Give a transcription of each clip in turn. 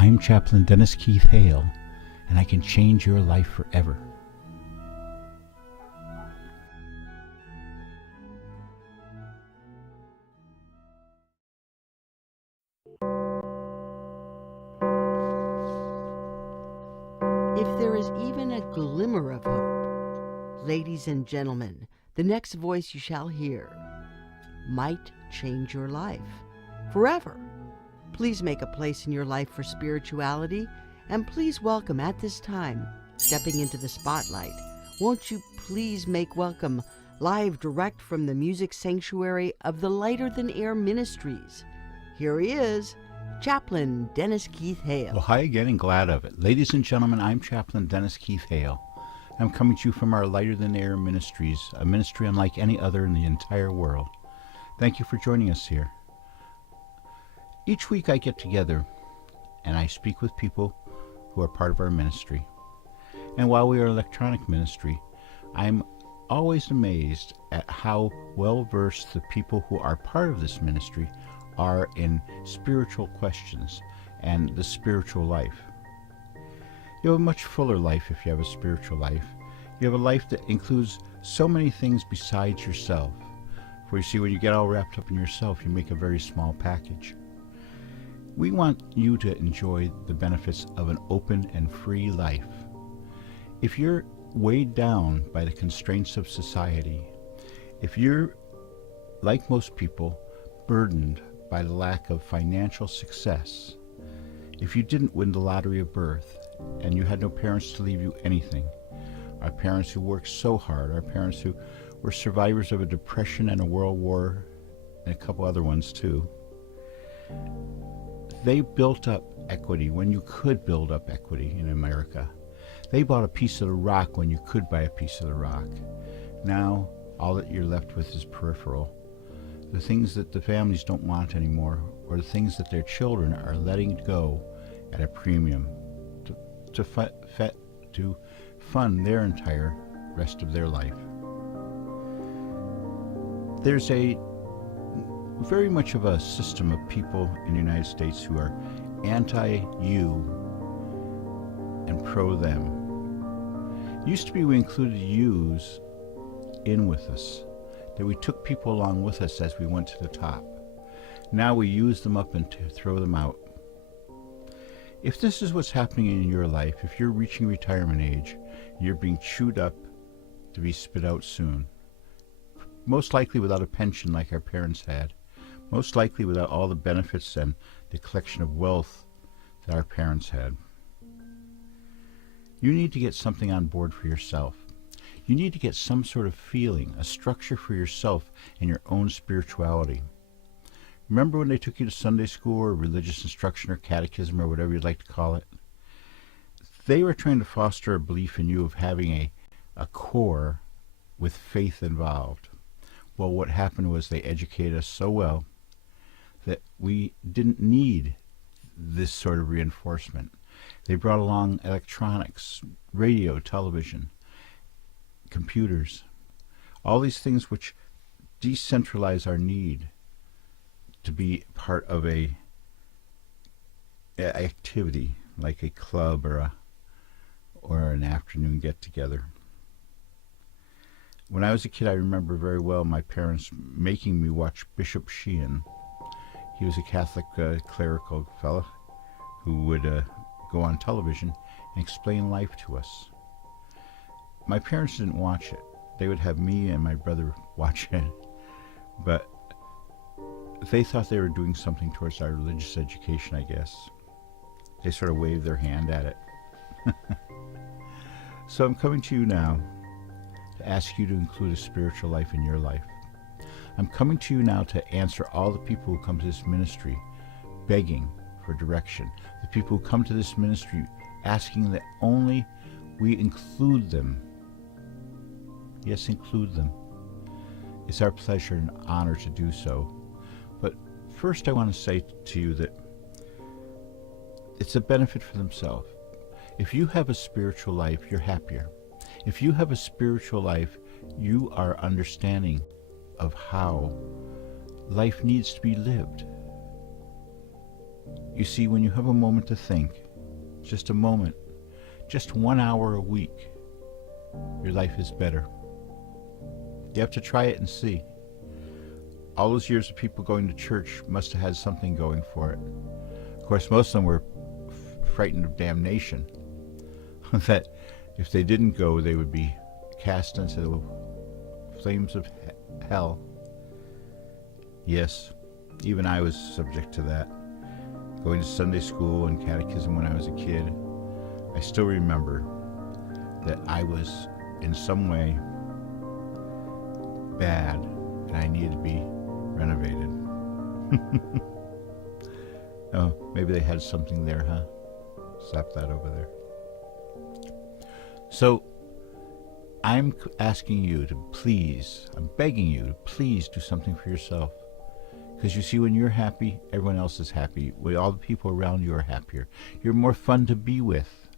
I'm Chaplain Dennis Keith Hale, and I can change your life forever. If there is even a glimmer of hope, ladies and gentlemen, the next voice you shall hear might change your life forever. Please make a place in your life for spirituality, and please welcome at this time, stepping into the spotlight, won't you please make welcome, live direct from the music sanctuary of the Lighter Than Air Ministries. Here he is, Chaplain Dennis Keith Hale. Well, hi again, and glad of it. Ladies and gentlemen, I'm Chaplain Dennis Keith Hale. I'm coming to you from our Lighter Than Air Ministries, a ministry unlike any other in the entire world. Thank you for joining us here. Each week I get together and I speak with people who are part of our ministry. And while we are an electronic ministry, I'm always amazed at how well versed the people who are part of this ministry are in spiritual questions and the spiritual life. You have a much fuller life if you have a spiritual life. You have a life that includes so many things besides yourself. For you see, when you get all wrapped up in yourself, you make a very small package. We want you to enjoy the benefits of an open and free life. If you're weighed down by the constraints of society, if you're, like most people, burdened by the lack of financial success, if you didn't win the lottery of birth and you had no parents to leave you anything, our parents who worked so hard, our parents who were survivors of a depression and a world war and a couple other ones too, they built up equity when you could build up equity in America. They bought a piece of the rock when you could buy a piece of the rock. Now, all that you're left with is peripheral. The things that the families don't want anymore, or the things that their children are letting go at a premium to fund their entire rest of their life. There's very much of a system of people in the United States who are anti-you and pro-them. It used to be we included yous in with us, that we took people along with us as we went to the top. Now we use them up and throw them out. If this is what's happening in your life, if you're reaching retirement age, you're being chewed up to be spit out soon, most likely without a pension like our parents had, most likely without all the benefits and the collection of wealth that our parents had. You need to get something on board for yourself. You need to get some sort of feeling, a structure for yourself and your own spirituality. Remember when they took you to Sunday school or religious instruction or catechism or whatever you'd like to call it? They were trying to foster a belief in you of having a core with faith involved. Well, what happened was they educated us so well that we didn't need this sort of reinforcement. They brought along electronics, radio, television, computers, all these things which decentralize our need to be part of a activity like a club or an afternoon get-together. When I was a kid, I remember very well my parents making me watch Bishop Sheehan. He was a Catholic clerical fellow who would go on television and explain life to us. My parents didn't watch it. They would have me and my brother watch it, but they thought they were doing something towards our religious education, I guess. They sort of waved their hand at it. So I'm coming to you now to ask you to include a spiritual life in your life. I'm coming to you now to answer all the people who come to this ministry begging for direction, the people who come to this ministry asking that only we include them. Yes, include them. It's our pleasure and honor to do so. But first I want to say to you that it's a benefit for themselves. If you have a spiritual life, you're happier. If you have a spiritual life, you are understanding of how life needs to be lived. You see, when you have a moment to think, just a moment, just 1 hour a week, your life is better. You have to try it and see. All those years of people going to church must have had something going for it. Of course, most of them were frightened of damnation, that if they didn't go, they would be cast into the flames of hell. Yes, even I was subject to that. Going to Sunday school and catechism when I was a kid, I still remember that I was in some way bad and I needed to be renovated. Oh, maybe they had something there, huh? Slap that over there. So, I'm asking you to please, I'm begging you to please do something for yourself. Because you see, when you're happy, everyone else is happy. All the people around you are happier. You're more fun to be with.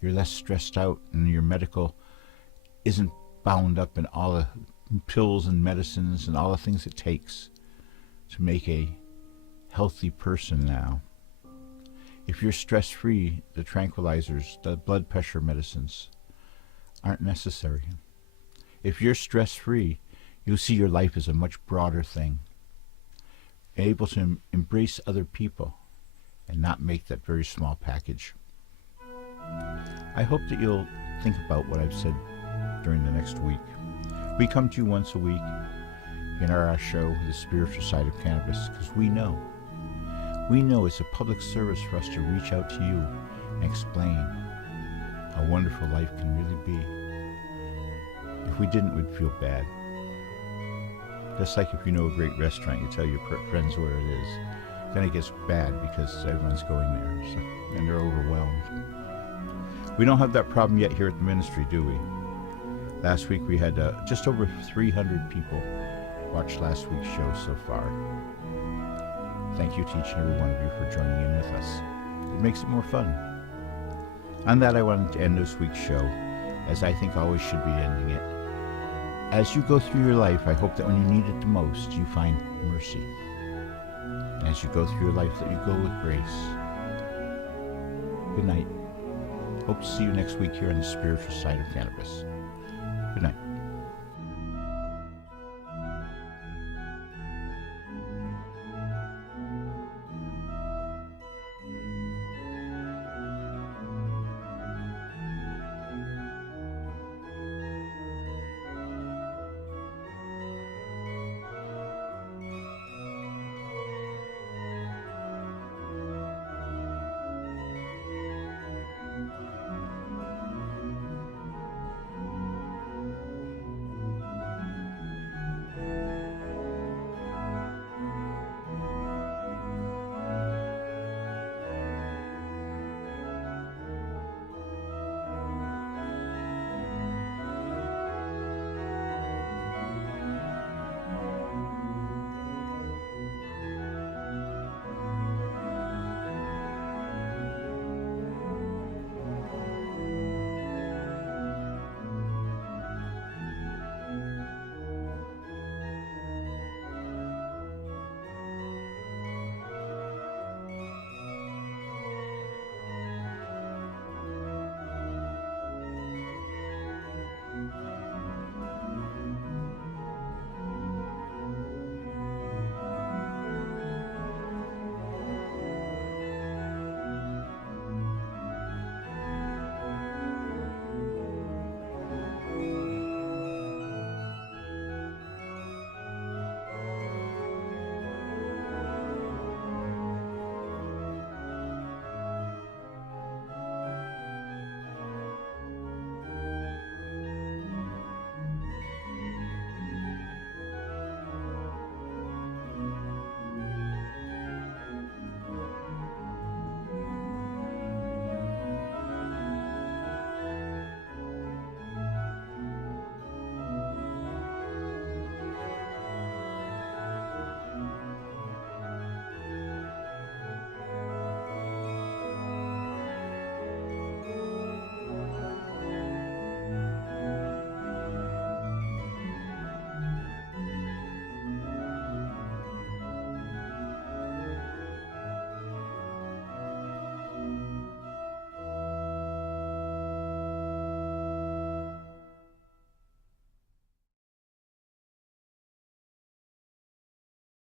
You're less stressed out, and your medical isn't bound up in all the pills and medicines and all the things it takes to make a healthy person now. If you're stress-free, the tranquilizers, the blood pressure medicines aren't necessary. If you're stress-free, you'll see your life as a much broader thing. Able to embrace other people and not make that very small package. I hope that you'll think about what I've said during the next week. We come to you once a week in our show, The Spiritual Side of Cannabis, because we know it's a public service for us to reach out to you and explain how wonderful life can really be. If we didn't, we'd feel bad. Just like if you know a great restaurant, you tell your friends where it is. Then it gets bad because everyone's going there, and they're overwhelmed. We don't have that problem yet here at the ministry, do we? Last week we had just over 300 people watch last week's show so far. Thank you to each and every one of you for joining in with us. It makes it more fun. On that, I wanted to end this week's show, as I think always should be ending it. As you go through your life, I hope that when you need it the most, you find mercy. And as you go through your life, that you go with grace. Good night. Hope to see you next week here on the Spiritual Side of Cannabis. Good night.